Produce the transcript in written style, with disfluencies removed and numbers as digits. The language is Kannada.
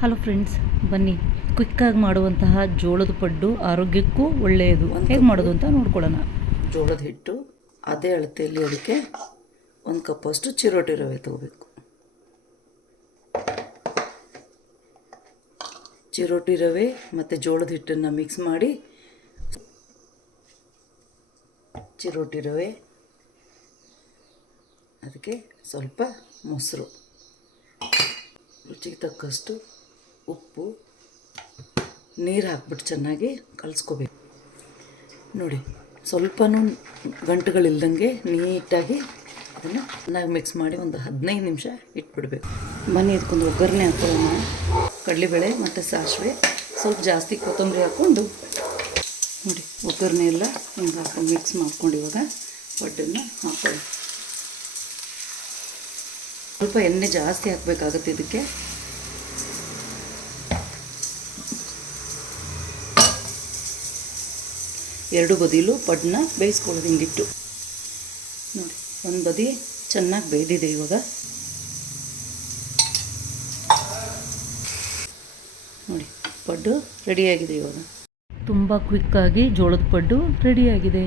ಹಲೋ ಫ್ರೆಂಡ್ಸ್, ಬನ್ನಿ ಕ್ವಿಕ್ಕಾಗಿ ಮಾಡುವಂತಹ ಜೋಳದ ಪಡ್ಡು ಆರೋಗ್ಯಕ್ಕೂ ಒಳ್ಳೆಯದು. ಹೇಗೆ ಮಾಡೋದು ಅಂತ ನೋಡ್ಕೊಳ್ಳೋಣ. ಜೋಳದ ಹಿಟ್ಟು ಅದೇ ಅಳತೆಯಲ್ಲಿ ಅದಕ್ಕೆ 1 ಕಪ್ಪಷ್ಟು ಚಿರೋಟಿ ರವೆ ತಗೋಬೇಕು. ಚಿರೋಟಿ ರವೆ ಮತ್ತು ಜೋಳದ ಹಿಟ್ಟನ್ನು ಮಿಕ್ಸ್ ಮಾಡಿ, ಚಿರೋಟಿ ರವೆ ಅದಕ್ಕೆ ಸ್ವಲ್ಪ ಮೊಸರು, ರುಚಿಗೆ ತಕ್ಕಷ್ಟು ಉಪ್ಪು, ನೀರು ಹಾಕ್ಬಿಟ್ಟು ಚೆನ್ನಾಗಿ ಕಲಿಸ್ಕೋಬೇಕು. ನೋಡಿ, ಸ್ವಲ್ಪನೂ ಗಂಟುಗಳಿಲ್ದಂಗೆ ನೀಟಾಗಿ ಅದನ್ನು ಚೆನ್ನಾಗಿ ಮಿಕ್ಸ್ ಮಾಡಿ ಒಂದು 15 ನಿಮಿಷ ಇಟ್ಬಿಡಬೇಕು. ಬನ್ನಿ ಇದಕ್ಕೊಂದು ಒಗ್ಗರಣೆ ಹಾಕೊಳ್ಳೋಣ. ಕಡಲೆಬೇಳೆ ಮತ್ತು ಸಾಸಿವೆ, ಸ್ವಲ್ಪ ಜಾಸ್ತಿ ಕೊತ್ತಂಬರಿ ಹಾಕ್ಕೊಂಡು ನೋಡಿ, ಒಗ್ಗರಣೆ ಎಲ್ಲ ಹಿಂಗೆ ಹಾಕೊಂಡು ಮಿಕ್ಸ್ ಮಾಡ್ಕೊಂಡು ಇವಾಗ ಪಡ್ಡನ್ನು ಹಾಕೊಳ್ಳಿ. ಸ್ವಲ್ಪ ಎಣ್ಣೆ ಜಾಸ್ತಿ ಹಾಕಬೇಕಾಗತ್ತೆ ಇದಕ್ಕೆ. ಎರಡು ಬದಿಲೂ ಪಡ್ಡನ್ನ ಬೇಯಿಸ್ಕೊಳ್ಳೋದು ಹಿಂಗಿಟ್ಟು. ನೋಡಿ, ಒಂದು ಬದಿ ಚೆನ್ನಾಗಿ ಬೇಯ್ದಿದೆ. ಇವಾಗ ನೋಡಿ, ಪಡ್ಡು ರೆಡಿಯಾಗಿದೆ. ಇವಾಗ ತುಂಬ ಕ್ವಿಕ್ಕಾಗಿ ಜೋಳದ ಪಡ್ಡು ರೆಡಿಯಾಗಿದೆ.